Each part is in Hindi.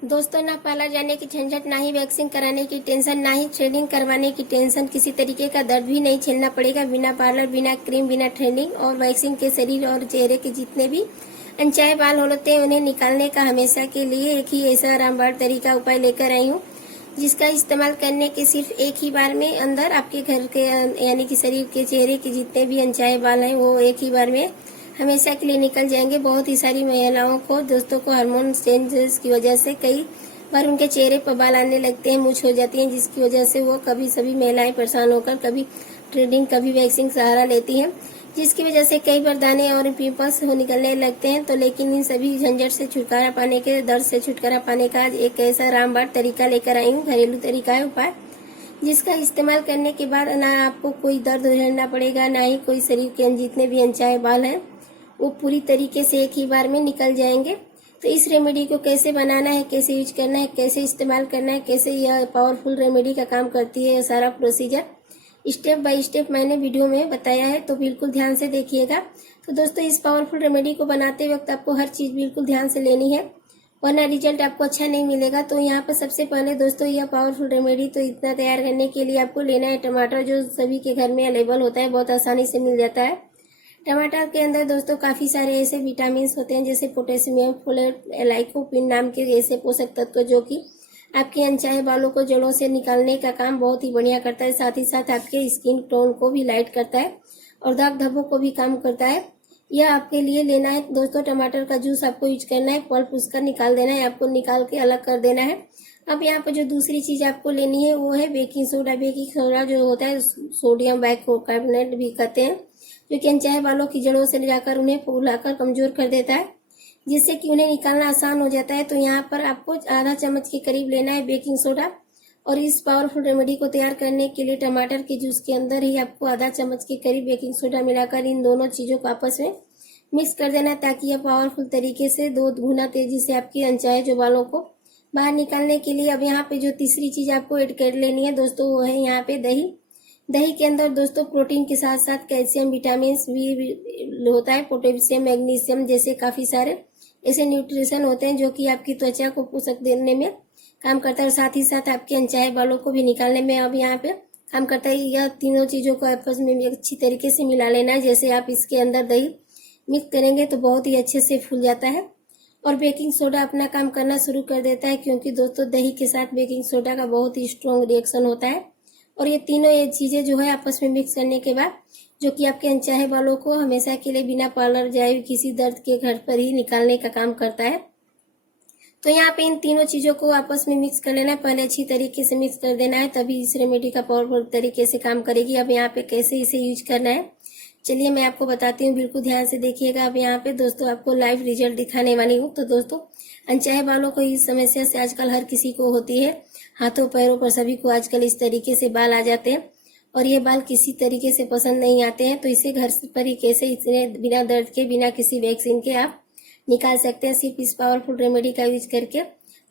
दोस्तों, ना पार्लर जाने की झंझट, ना ही वैक्सिंग कराने की टेंशन, ना ही थ्रेडिंग करवाने की टेंशन। किसी तरीके का दर्द भी नहीं झेलना पड़ेगा। बिना पार्लर, बिना क्रीम, बिना थ्रेडिंग और वैक्सिंग के शरीर और चेहरे के जितने भी अनचाहे बाल होते हैं उन्हें निकालने का हमेशा के लिए एक ही ऐसा रामबाण तरीका उपाय लेकर आई हूँ, जिसका इस्तेमाल करने के सिर्फ एक ही बार में अंदर आपके घर के यानी कि शरीर के चेहरे के जितने भी अनचाहे बाल हैं वो एक ही बार में हमेशा के लिए निकल जाएंगे। बहुत ही सारी महिलाओं को, दोस्तों को हार्मोन चेंजेस की वजह से कई बार उनके चेहरे पर बाल आने लगते हैं, मूंछ हो जाती हैं, जिसकी वजह से वो कभी सभी महिलाएं परेशान होकर कभी थ्रेडिंग कभी वैक्सिंग सहारा लेती हैं, जिसकी वजह से कई बार दाने और पिंपल्स हो निकलने लगते हैं। तो लेकिन इन सभी झंझट से छुटकारा पाने के, दर्द से छुटकारा पाने का आज एक ऐसा रामबाण तरीका लेकर आई हूँ, घरेलू तरीका है, उपाय, जिसका इस्तेमाल करने के बाद ना आपको कोई दर्द झेलना पड़ेगा, ना ही कोई शरीर के जितने भी अनचाहे बाल हैं वो पूरी तरीके से एक ही बार में निकल जाएंगे। तो इस रेमेडी को कैसे बनाना है, कैसे यूज करना है, कैसे इस्तेमाल करना है, कैसे यह पावरफुल रेमेडी का काम करती है, यह सारा प्रोसीजर स्टेप बाय स्टेप मैंने वीडियो में बताया है, तो बिल्कुल ध्यान से देखिएगा। तो दोस्तों, इस पावरफुल रेमेडी को बनाते वक्त आपको हर चीज बिल्कुल ध्यान से लेनी है, वरना रिजल्ट आपको अच्छा नहीं मिलेगा। तो यहाँ पर सबसे पहले दोस्तों, यह पावरफुल रेमेडी तो इतना तैयार करने के लिए आपको लेना है टमाटर, जो सभी के घर में अवेलेबल होता है, बहुत आसानी से मिल जाता है। टमाटर के अंदर दोस्तों काफी सारे ऐसे विटामिन होते हैं, जैसे पोटेशियम, फोलेट, लाइकोपिन नाम के ऐसे पोषक तत्व, जो कि आपके अनचाहे बालों को जड़ों से निकालने का काम बहुत ही बढ़िया करता है। साथ ही साथ आपके स्किन टोन को भी लाइट करता है और दाग धब्बों को भी कम करता है। यह आपके लिए लेना है दोस्तों, टमाटर का जूस आपको यूज करना है, पल्प उसका निकाल देना है, आपको निकाल के अलग कर देना है। अब यहाँ पर जो दूसरी चीज आपको लेनी है वो है बेकिंग सोडा। बेकिंग सोडा जो होता है, सोडियम बाइकार्बोनेट भी कहते हैं, जो कि अनचाहे बालों की जड़ों से जाकर उन्हें फुलाकर कमजोर कर देता है, जिससे कि उन्हें निकालना आसान हो जाता है। तो यहाँ पर आपको आधा चम्मच के करीब लेना है बेकिंग सोडा। और इस पावरफुल रेमेडी को तैयार करने के लिए टमाटर के जूस के अंदर ही आपको आधा चम्मच के करीब बेकिंग सोडा मिलाकर इन दोनों चीजों को आपस में मिक्स कर देना है, ताकि यह पावरफुल तरीके से 2 गुना तेजी से आपके अनचाहे जो बालों को बाहर निकालने के लिए। अब यहाँ पे जो तीसरी चीज आपको ऐड कर लेनी है दोस्तों, वो है यहाँ पे दही। दही के अंदर दोस्तों प्रोटीन के साथ साथ कैल्शियम, विटामिन भी होता है, पोटेशियम, मैग्नीशियम जैसे काफी सारे ऐसे न्यूट्रिशन होते हैं, जो कि आपकी त्वचा को पोषक देने में काम करता है और साथ ही साथ आपके अनचाहे बालों को भी निकालने में अब यहाँ पे काम करता है। यह तीनों चीजों को आपस में अच्छी तरीके से मिला लेना है। जैसे आप इसके अंदर दही मिक्स करेंगे तो बहुत ही अच्छे से फूल जाता है और बेकिंग सोडा अपना काम करना शुरू कर देता है, क्योंकि दोस्तों दही के साथ बेकिंग सोडा का बहुत ही स्ट्रॉन्ग रिएक्शन होता है। और ये तीनों ये चीजें जो है आपस में मिक्स करने के बाद, जो कि आपके अनचाहे बालों को हमेशा के लिए बिना पार्लर जाए किसी दर्द के घर पर ही निकालने का काम करता है। तो यहाँ पे इन तीनों चीजों को आपस में मिक्स कर लेना है, पहले अच्छी तरीके से मिक्स कर देना है, तभी इस रेमेडी का पावरफुल तरीके से काम करेगी। अब यहाँ पे कैसे इसे यूज करना है, चलिए मैं आपको बताती हूँ, बिल्कुल ध्यान से देखिएगा। अब यहाँ पे दोस्तों आपको लाइव रिजल्ट दिखाने वाली हूँ। तो दोस्तों, अनचाहे बालों को इस समस्या से आजकल हर किसी को होती है, हाथों पैरों पर सभी को आजकल इस तरीके से बाल आ जाते हैं और ये बाल किसी तरीके से पसंद नहीं आते हैं। तो इसे घर पर ही कैसे इतने बिना दर्द के, बिना किसी वैक्सीन के आप निकाल सकते हैं, सिर्फ इस पावरफुल रेमेडी का यूज करके।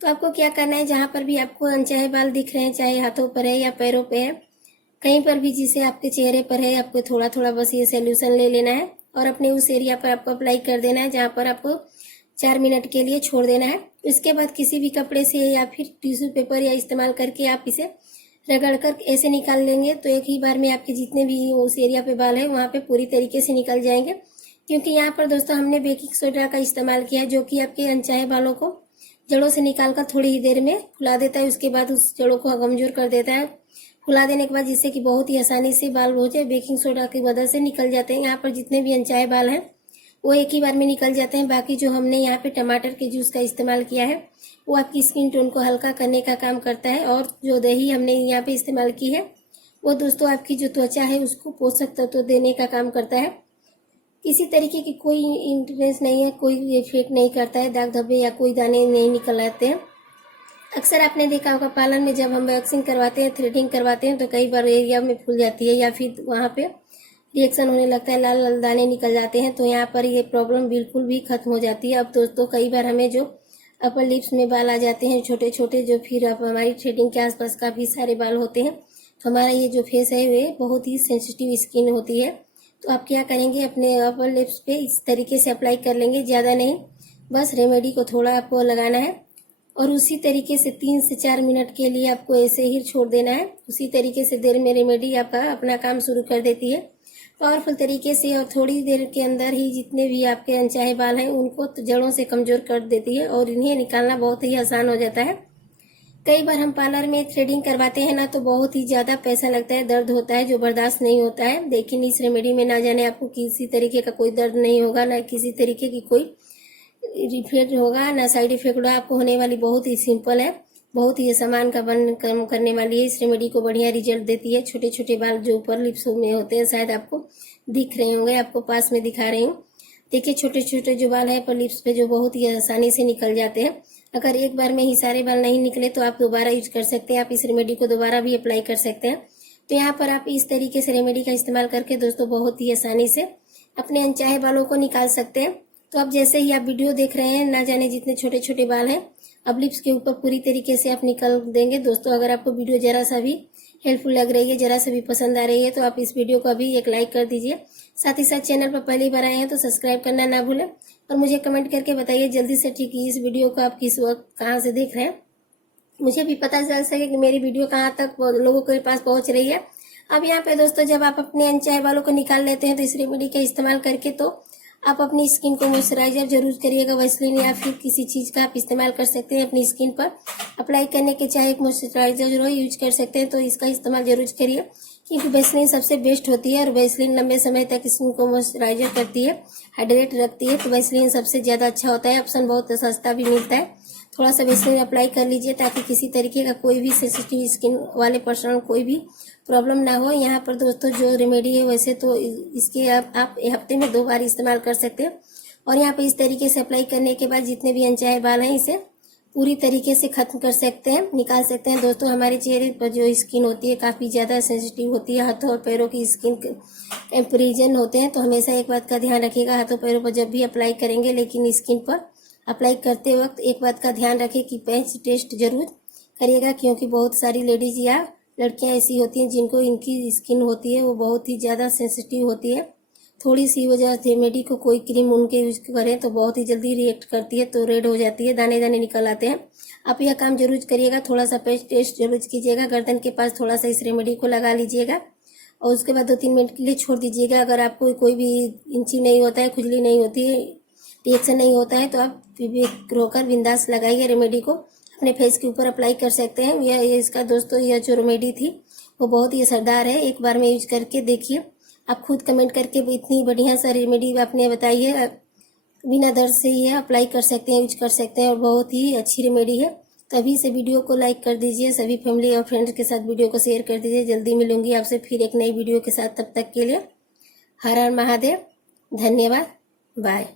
तो आपको क्या करना है, जहां पर भी आपको अनचाहे बाल दिख रहे हैं, चाहे हाथों पर है या पैरों पे है, कहीं पर भी जिसे आपके चेहरे पर है, आपको थोड़ा थोड़ा बस ये सोल्यूशन ले लेना है और अपने उस एरिया पर आपको अप्लाई कर देना है, जहां पर आपको 4 मिनट के लिए छोड़ देना है। इसके बाद किसी भी कपड़े से या फिर टिश्यू पेपर या इस्तेमाल करके आप इसे रगड़ कर ऐसे निकाल लेंगे, तो एक ही बार में आपके जितने भी उस एरिया पे बाल है वहां पे पूरी तरीके से निकल जाएंगे। क्योंकि यहाँ पर दोस्तों हमने बेकिंग सोडा का इस्तेमाल किया है, जो कि आपके अनचाहे बालों को जड़ों से निकालकर थोड़ी ही देर में फुला देता है, उसके बाद उस जड़ों को कमजोर कर देता है, फुला देने के बाद, जिससे कि बहुत ही आसानी से बाल हो जाए, बेकिंग सोडा की मदद से निकल जाते हैं। यहाँ पर जितने भी अनचाहे बाल हैं वो एक ही बार में निकल जाते हैं। बाकी जो हमने यहाँ पे टमाटर के जूस का इस्तेमाल किया है वो आपकी स्किन टोन को हल्का करने का काम करता है, और जो दही हमने यहाँ पे इस्तेमाल की है वो दोस्तों आपकी जो त्वचा है उसको पोषक तत्व देने का काम करता है। किसी तरीके की कोई इंटरेस्ट नहीं है, कोई इफेक्ट नहीं करता है, दाग धब्बे या कोई दाने नहीं निकल आते हैं। अक्सर आपने देखा होगा पार्लर में जब हम वैक्सिंग करवाते हैं, थ्रेडिंग करवाते हैं, तो कई बार एरिया में फूल जाती है या फिर वहां पे रिएक्शन होने लगता है, लाल लाल दाने निकल जाते हैं। तो यहाँ पर ये प्रॉब्लम बिल्कुल भी खत्म हो जाती है। अब दोस्तों कई बार हमें जो अपर लिप्स में बाल आ जाते हैं छोटे छोटे, जो फिर अब हमारी थ्रेडिंग के आसपास काफी सारे बाल होते हैं, तो हमारा ये जो फेस है वे बहुत ही सेंसिटिव स्किन होती है। तो आप क्या करेंगे, अपने अपर लिप्स पे इस तरीके से अप्लाई कर लेंगे, ज्यादा नहीं, बस रेमेडी को थोड़ा आपको लगाना है और उसी तरीके से 3 से 4 मिनट के लिए आपको ऐसे ही छोड़ देना है। उसी तरीके से देर में रेमेडी आपका अपना काम शुरू कर देती है पावरफुल तरीके से, और थोड़ी देर के अंदर ही जितने भी आपके अनचाहे बाल हैं उनको तो जड़ों से कमजोर कर देती है और इन्हें निकालना बहुत ही आसान हो जाता है। कई बार हम पार्लर में थ्रेडिंग करवाते हैं ना तो बहुत ही ज्यादा पैसा लगता है, दर्द होता है जो बर्दाश्त नहीं होता है, लेकिन इस रेमेडी में ना जाने आपको किसी तरीके का कोई दर्द नहीं होगा, ना किसी तरीके की कोई इफेक्ट होगा, ना साइड इफेक्ट होगा। आपको होने वाली बहुत ही सिंपल है, बहुत ही सामान का बन कम करने वाली है। इस रेमेडी को बढ़िया रिजल्ट देती है। छोटे छोटे बाल जो ऊपर लिप्स में होते हैं, शायद आपको दिख रहे होंगे, आपको पास में दिखा रही हूँ। देखिए छोटे छोटे जो बाल है पर लिप्स पे जो बहुत ही आसानी से निकल जाते हैं। अगर एक बार में ही सारे बाल नहीं निकले तो आप दोबारा यूज कर सकते हैं, आप इस रेमेडी को दोबारा भी अप्लाई कर सकते हैं। तो यहाँ पर आप इस तरीके से रेमेडी का इस्तेमाल करके दोस्तों बहुत ही आसानी से अपने अनचाहे बालों को निकाल सकते हैं। तो अब जैसे ही आप वीडियो देख रहे हैं, ना जाने जितने छोटे छोटे बाल हैं अब लिप्स के ऊपर पूरी तरीके से आप निकल देंगे। दोस्तों अगर आपको वीडियो जरा सा भी हेल्पफुल लग रही है, जरा सा भी पसंद आ रही है तो आप इस वीडियो को अभी एक लाइक कर दीजिए। साथ ही साथ चैनल पर पहली बार आए हैं तो सब्सक्राइब करना ना भूलें और मुझे कमेंट करके बताइए जल्दी से ठीक इस वीडियो को आप किस वक्त कहाँ से देख रहे हैं, मुझे भी पता चल सके कि मेरी वीडियो कहाँ तक लोगों के पास पहुंच रही है। अब यहाँ पे दोस्तों जब आप अपने अनचाहे बालों को निकाल लेते हैं तो इस रेमेडी का इस्तेमाल करके तो आप अपनी स्किन को मॉइस्चराइजर जरूर करिएगा। वैसलीन या फिर किसी चीज का आप इस्तेमाल कर सकते हैं अपनी स्किन पर अप्लाई करने के, चाहे एक मॉइस्चराइजर जो यूज कर सकते हैं तो इसका इस्तेमाल जरूर करिए, क्योंकि वैसलीन सबसे बेस्ट होती है और वैसलीन लंबे समय तक स्किन को मॉइस्चराइजर करती है, हाइड्रेट रखती है। तो वैसलीन सबसे ज्यादा अच्छा होता है, ऑप्शन बहुत सस्ता भी मिलता है। थोड़ा सा वैसलीन अप्लाई कर लीजिए ताकि किसी तरीके का कोई भी सेंसिटिव स्किन वाले पर्सन कोई भी प्रॉब्लम ना हो। यहाँ पर दोस्तों जो रेमेडी है वैसे तो इसके आप हफ्ते में 2 बार इस्तेमाल कर सकते हैं। और यहाँ पे इस तरीके से अप्लाई करने के बाद जितने भी अनचाहे बाल हैं इसे पूरी तरीके से खत्म कर सकते हैं, निकाल सकते हैं। दोस्तों हमारे चेहरे पर जो स्किन होती है काफी ज्यादा सेंसिटिव होती है, हाथों और पैरों की स्किन टेम्परेचर होते हैं। तो हमेशा एक बात का ध्यान रखिएगा, हाथों पैरों पर जब भी अप्लाई करेंगे लेकिन स्किन पर अप्लाई करते वक्त एक बात का ध्यान रखें कि पैच टेस्ट जरूर करिएगा, क्योंकि बहुत सारी लेडीज या लड़कियां ऐसी होती हैं जिनको इनकी स्किन होती है वो बहुत ही ज्यादा सेंसिटिव होती है। थोड़ी सी वजह से रेमेडी को कोई क्रीम उनके यूज करें तो बहुत ही जल्दी रिएक्ट करती है, तो रेड हो जाती है, दाने दाने निकल आते हैं। आप यह काम जरूर करिएगा, थोड़ा सा पैच टेस्ट जरूर कीजिएगा, गर्दन के पास थोड़ा सा इस रेमेडी को लगा लीजिएगा और उसके बाद 2-3 मिनट के लिए छोड़ दीजिएगा। अगर आपको कोई भी इंची नहीं होता है, खुजली नहीं होती है, रिएक्शन नहीं होता है तो आप होकर बिंदास लगाइए। रेमेडी को अपने फेस के ऊपर अप्लाई कर सकते हैं। यह इसका दोस्तों यह जो रेमेडी थी वो बहुत ही असरदार है, एक बार में यूज करके देखिए। आप खुद कमेंट करके इतनी बढ़िया सा रेमेडी आपने बताई है, बिना दर्द से ये अप्लाई कर सकते हैं, यूज कर सकते हैं और बहुत ही अच्छी रेमेडी है। तभी से वीडियो को लाइक कर दीजिए, सभी फैमिली और फ्रेंड्स के साथ वीडियो को शेयर कर दीजिए। जल्दी मिलूंगी आपसे फिर एक नई वीडियो के साथ, तब तक के लिए हर हर महादेव, धन्यवाद, बाय।